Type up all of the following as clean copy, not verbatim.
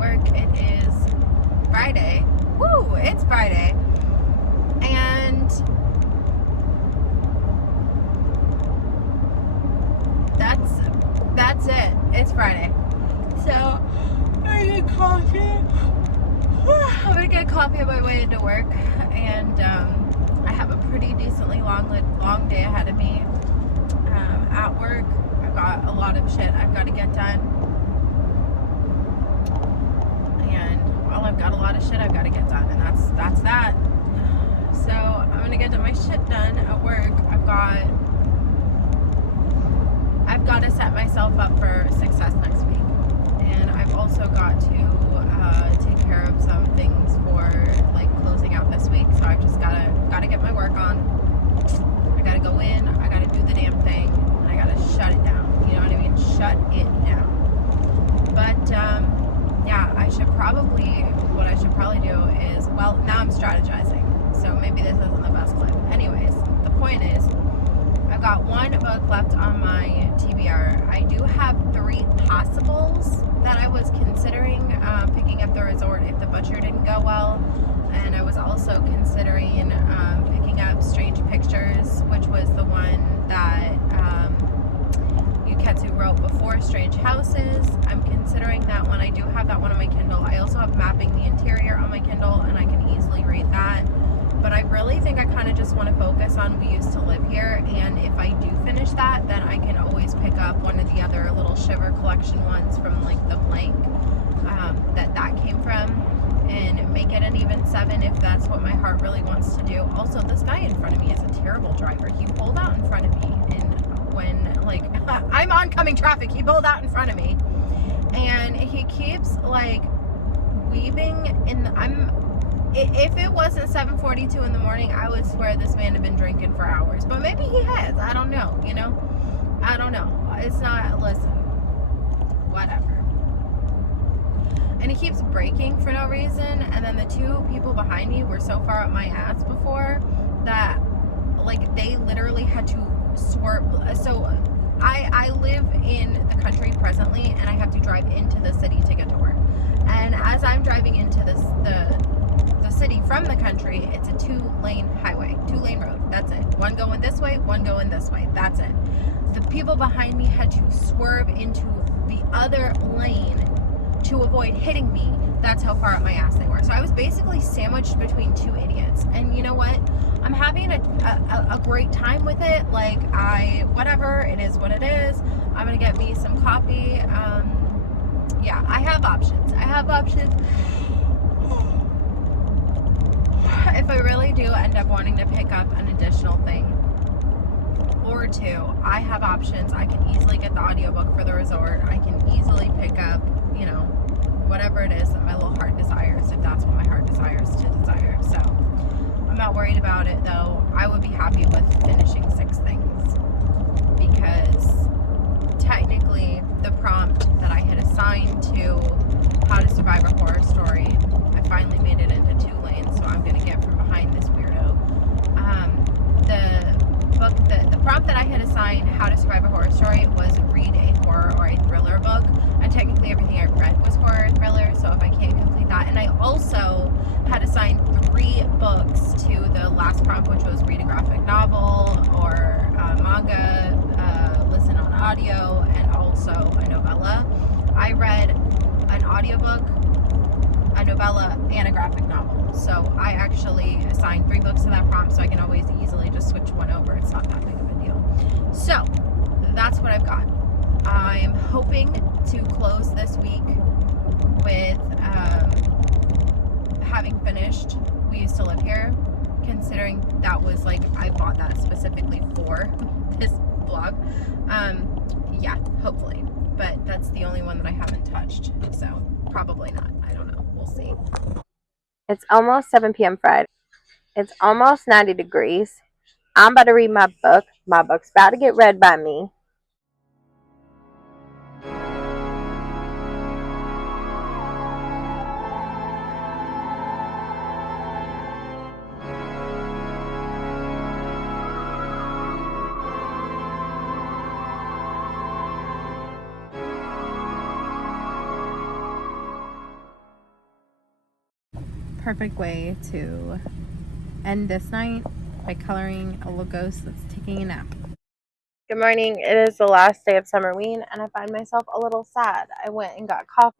work. It is Friday. Woo! It's Friday. And that's it. It's Friday. So I get coffee. I'm gonna get coffee on my way into work, and I have a pretty decently long day ahead of me. At work, I've got a lot of shit I've got to get done, and I've got a lot of shit I've got to get done, and that's that. So I'm gonna get my shit done at work. I've got to set myself up for success next week, and I've also got to take care of some things for like closing out this week. So I've just gotta get my work on. I gotta go in. I gotta do the damn thing. And I gotta shut it down. You know what I mean? Shut it down. But yeah, what I should probably do is, well, now I'm strategizing. So maybe this isn't the best clip. Anyways, the point is, I've got one book left on my TBR. I do have 3 possibles that I was considering picking up the resort if the butcher didn't go well. And I was also considering picking up Strange Pictures, which was the one that Yuketsu wrote before Strange Houses. I'm considering that one. I do have that one on my Kindle. I also have Mapping the Interior on my Kindle, and I can easily read that. But I really think I kind of just want to focus on We Used to Live Here, and if I do finish that, then I can always pick up one of the other little Shiver collection ones from like the blank that came from, and make it an even 7 if that's what my heart really wants to do. Also, this guy in front of me is a terrible driver. He pulled out in front of me, and when like I'm oncoming traffic, he pulled out in front of me, and he keeps like weaving in if it wasn't 7:42 in the morning, I would swear this man had been drinking for hours. But maybe he has. I don't know, you know? I don't know. It's not, listen, whatever. And he keeps braking for no reason. And then the 2 people behind me were so far up my ass before that, like, they literally had to swerve. So I live in the country presently, and I have to drive into the city to get to work. And as I'm driving into the city from the country, it's a 2-lane highway, 2-lane road. That's it. One going this way, one going this way. That's it. The people behind me had to swerve into the other lane to avoid hitting me. That's how far up my ass they were. So I was basically sandwiched between 2 idiots. And you know what? I'm having a great time with it. Like, whatever, it is what it is. I'm gonna get me some coffee. Yeah, I have options. If I really do end up wanting to pick up an additional thing or 2, I have options. I can easily get the audiobook for the resort. I can easily pick up, you know, whatever it is that my little heart desires, if that's what my heart desires to desire. So I'm not worried about it, though. I would be happy with finishing 6 things, because technically the prompt that I had assigned to How to Survive a Horror Story, I finally made it into 2 lanes, so I'm going to get from behind this weirdo. The prompt that I had assigned How to Survive a Horror Story was read a horror or a thriller book, and technically everything I read was horror and thriller, so if I can't complete that. And I also had assigned 3 books to the last prompt, which was read a graphic novel or manga, listen on audio, and also a novella. I read an audiobook, a novella, and a graphic novel. So I actually assigned 3 books to that prompt, so I can always easily just switch one over. It's not that big of a deal. So that's what I've got. I'm hoping to close this week with having finished We Used to Live Here, considering that was like, I bought that specifically for this vlog. Yeah, hopefully. But that's the only one that I haven't touched, so probably not. I don't know. We'll see. It's almost 7 p.m. Friday. It's almost 90 degrees. I'm about to read my book. My book's about to get read by me. perfect way to end this night by coloring a little ghost that's taking a nap. Good morning. It is the last day of Summerween, and I find myself a little sad. I went and got coffee.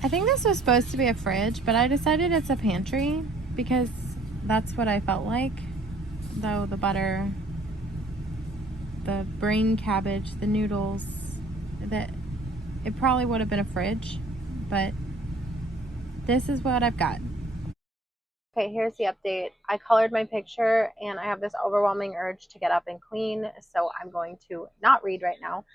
I think this was supposed to be a fridge, but I decided it's a pantry because that's what I felt like. Though the butter, the brain cabbage, the noodles, that it probably would have been a fridge, but this is what I've got. Okay, here's the update. I colored my picture, and I have this overwhelming urge to get up and clean, so I'm going to not read right now.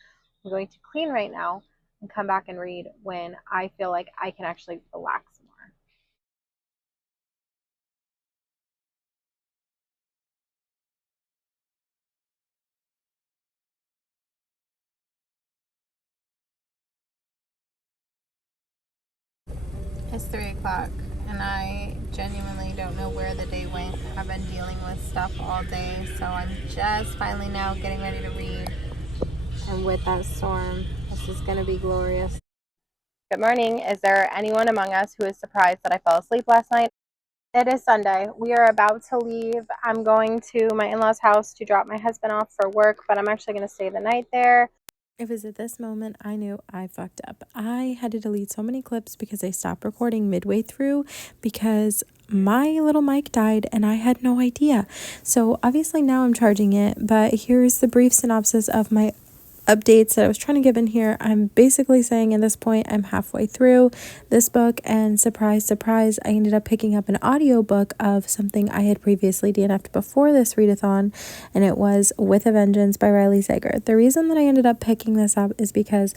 I'm going to clean right now and come back and read when I feel like I can actually relax more. It's 3 o'clock, and I genuinely don't know where the day went. I've been dealing with stuff all day, so I'm just finally now getting ready to read. And with that storm, this is going to be glorious. Good morning. Is there anyone among us who is surprised that I fell asleep last night? It is Sunday. We are about to leave. I'm going to my in-laws' house to drop my husband off for work, but I'm actually going to stay the night there. It was at this moment I knew I fucked up. I had to delete so many clips because I stopped recording midway through because my little mic died and I had no idea. So obviously now I'm charging it, but here's the brief synopsis of my updates that I was trying to give in here. I'm basically saying at this point I'm halfway through this book, and surprise surprise, I ended up picking up an audiobook of something I had previously DNF'd before this readathon, and it was With a Vengeance by Riley Sager. The reason that I ended up picking this up is because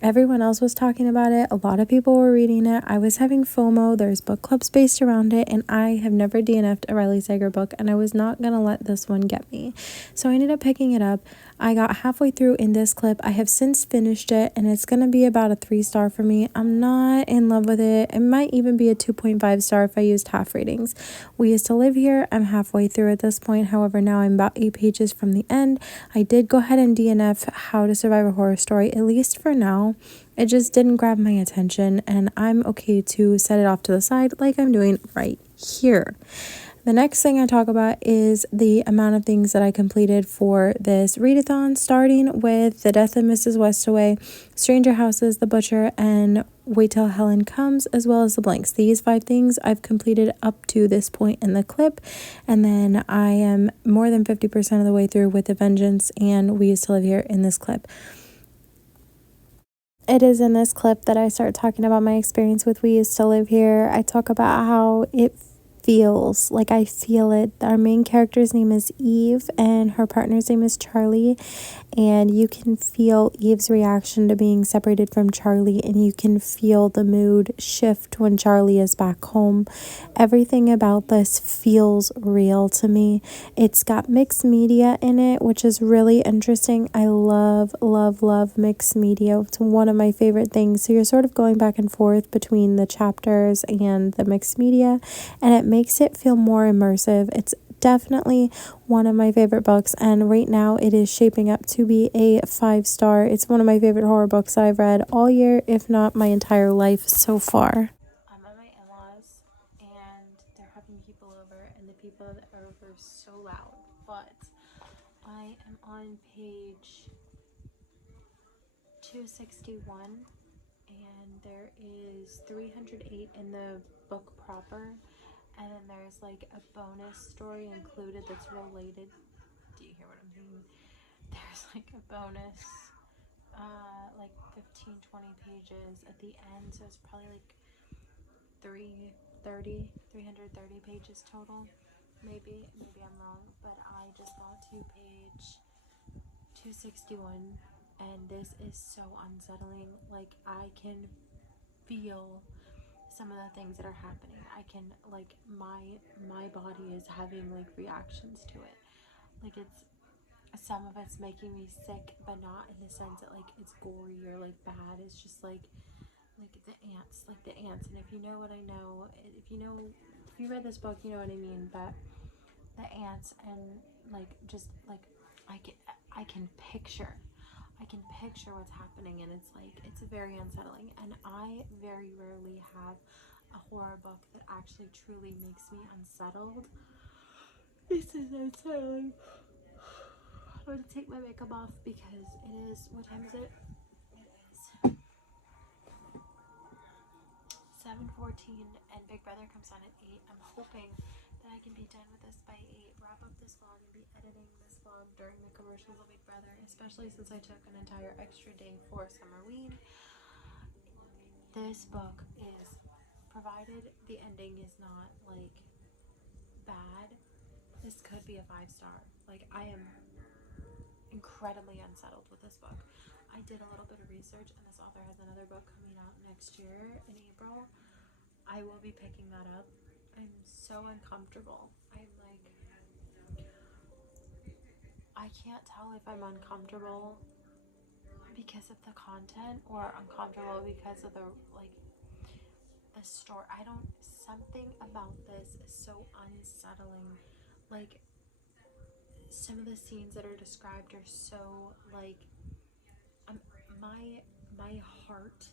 everyone else was talking about it. A lot of people were reading it. I was having FOMO. There's book clubs based around it, and I have never DNF'd a Riley Sager book, and I was not going to let this one get me. So I ended up picking it up. I got halfway through in this clip. I have since finished it, and it's going to be about a 3-star for me. I'm not in love with it. It might even be a 2.5 star if I used half ratings. We Used to Live Here. I'm halfway through at this point. However, now I'm about 8 pages from the end. I did go ahead and DNF How to Survive a Horror Story, at least for now. It just didn't grab my attention, and I'm okay to set it off to the side like I'm doing right here. The next thing I talk about is the amount of things that I completed for this readathon, starting with The Death of Mrs. Westaway, Stranger Houses, The Butcher, and Wait Till Helen Comes, as well as The Blanks. These 5 things I've completed up to this point in the clip, and then I am more than 50% of the way through with The Vengeance and We Used to Live Here in this clip. It is in this clip that I start talking about my experience with We Used to Live Here. I talk about how it feels like I feel it. Our main character's name is Eve and her partner's name is Charlie, and you can feel Eve's reaction to being separated from Charlie, and you can feel the mood shift when Charlie is back home. Everything about this feels real to me. It's got mixed media in it, which is really interesting. I love mixed media. It's one of my favorite things. So you're sort of going back and forth between the chapters and the mixed media, and it makes it feel more immersive. It's definitely one of my favorite books, and right now it is shaping up to be a 5-star. It's one of my favorite horror books I've read all year, if not my entire life so far. I'm at my in-laws, and they're having people over, and the people that are over are so loud, but I am on page 261, and there is 308 in the book proper, and then there's like a bonus story included that's related. Do you hear what I'm saying? There's like a bonus, like 15-20 pages at the end, so it's probably like 330 pages total. Maybe I'm wrong, but I just got to page 261, and this is so unsettling. Like, I can feel some of the things that are happening. I can, like, my body is having like reactions to it. Like, it's, some of it's making me sick, but not in the sense that like it's gory or like bad. It's just like the ants, and if you know what I know, if you read this book, you know what I mean. But the ants, and like, just like, I can picture what's happening, and it's like, it's very unsettling. And I very rarely have a horror book that actually truly makes me unsettled. This is unsettling. I'm going to take my makeup off because it is, what time is it? It is 7:14, and Big Brother comes on at 8. I'm hoping that I can be done with this by 8, wrap up this vlog, and be editing this vlog during the commercials of Big Brother, especially since I took an entire extra day for Summerween. This book is, provided the ending is not like bad, this could be a 5-star. Like, I am incredibly unsettled with this book. I did a little bit of research, and this author has another book coming out next year in April. I will be picking that up. I'm so uncomfortable. I'm like, I can't tell if I'm uncomfortable because of the content or uncomfortable because of the, like, the story. I don't, something about this is so unsettling. Like, some of the scenes that are described are so like, my heart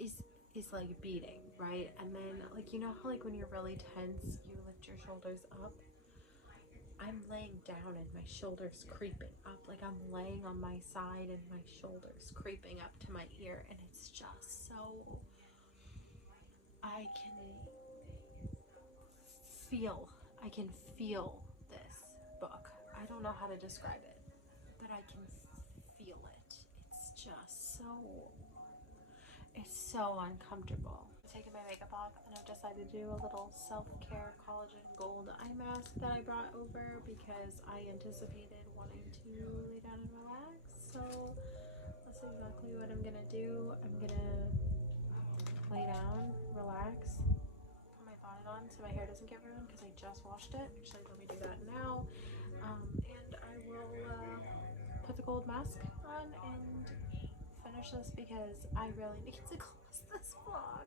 is like beating, right? And then, like, you know how like when you're really tense, you lift your shoulders up? I'm laying down and my shoulders creeping up. Like, I'm laying on my side and my shoulders creeping up to my ear, and it's just so, I can feel this book. I don't know how to describe it, but I can feel it. It's just so, it's so uncomfortable. I'm taking my makeup off, and I've decided to do a little self-care collagen gold eye mask that I brought over because I anticipated wanting to lay down and relax. So that's exactly what I'm gonna do. I'm gonna lay down, relax, put my bonnet on so my hair doesn't get ruined because I just washed it. Actually, let me do that now. And I will put the gold mask on and finish this because I really need to close this vlog.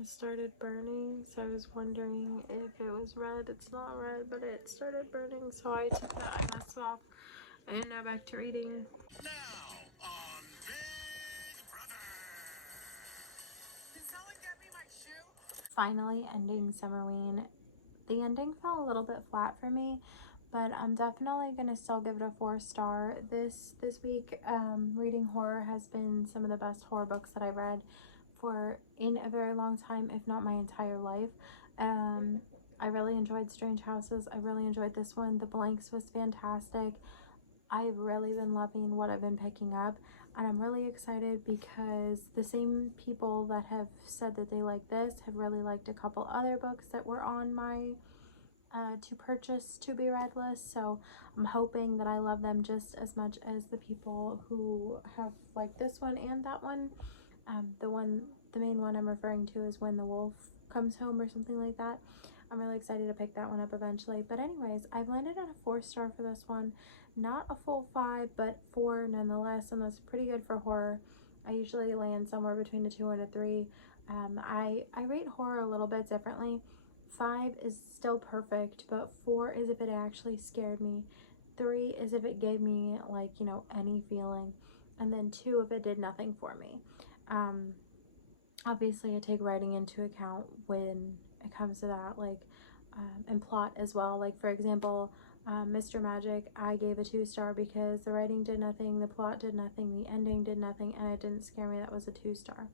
It started burning, so I was wondering if it was red. It's not red, but it started burning, so I took the eye mask off, and now back to reading. Now on Big Brother. Can someone get me my shoe? Finally ending Summerween. The ending fell a little bit flat for me, but I'm definitely gonna still give it a 4-star. This week, reading horror has been some of the best horror books that I read for in a very long time, if not my entire life. I really enjoyed Strange Houses. I really enjoyed this one. The Blanks was fantastic. I've really been loving what I've been picking up, and I'm really excited because the same people that have said that they like this have really liked a couple other books that were on my to purchase to be read list. So I'm hoping that I love them just as much as the people who have liked this one and that one. The main one I'm referring to is When the Wolf Comes Home or something like that. I'm really excited to pick that one up eventually. But anyways, I've landed at a 4-star for this one. Not a full 5, but 4 nonetheless, and that's pretty good for horror. I usually land somewhere between a 2 and a 3. I rate horror a little bit differently. 5 is still perfect, but 4 is if it actually scared me. 3 is if it gave me, like, you know, any feeling. And then 2 if it did nothing for me. Obviously I take writing into account when it comes to that, like, and plot as well. Like, for example, Mr. Magic, I gave a 2-star because the writing did nothing, the plot did nothing, the ending did nothing, and it didn't scare me. That was a 2-star.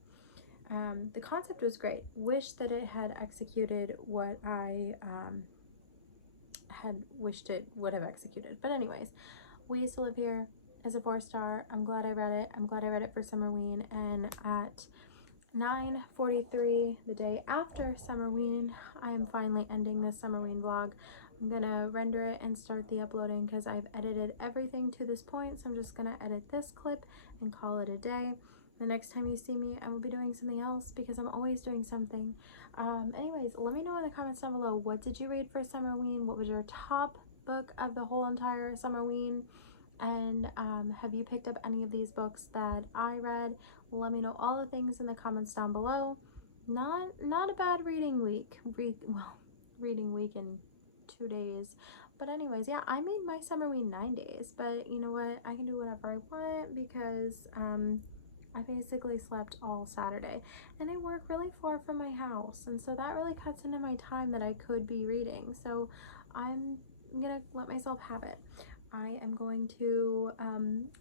The concept was great. Wish that it had executed what I had wished it would have executed. But anyways, We Used to Live Here is a 4-star. I'm glad I read it. I'm glad I read it for Summerween. And at 9:43, the day after Summerween, I am finally ending this Summerween vlog. I'm gonna render it and start the uploading because I've edited everything to this point. So I'm just gonna edit this clip and call it a day. The next time you see me, I will be doing something else because I'm always doing something. Anyways, let me know in the comments down below, what did you read for Summerween? What was your top book of the whole entire Summerween? And have you picked up any of these books that I read? Let me know all the things in the comments down below. Not a bad reading week. Reading week in 2 days. But anyways, yeah, I made my Summerween 9 days. But you know what? I can do whatever I want because I basically slept all Saturday. And I work really far from my house. And so that really cuts into my time that I could be reading. So I'm gonna let myself have it. I am going to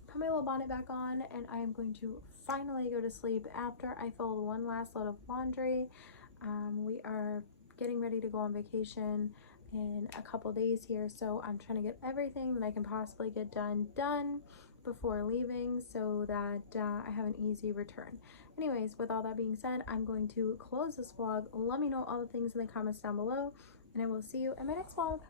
put my little bonnet back on, and I am going to finally go to sleep after I fold one last load of laundry. We are getting ready to go on vacation in a couple days here, so I'm trying to get everything that I can possibly get done before leaving so that I have an easy return. Anyways, with all that being said, I'm going to close this vlog. Let me know all the things in the comments down below, and I will see you in my next vlog.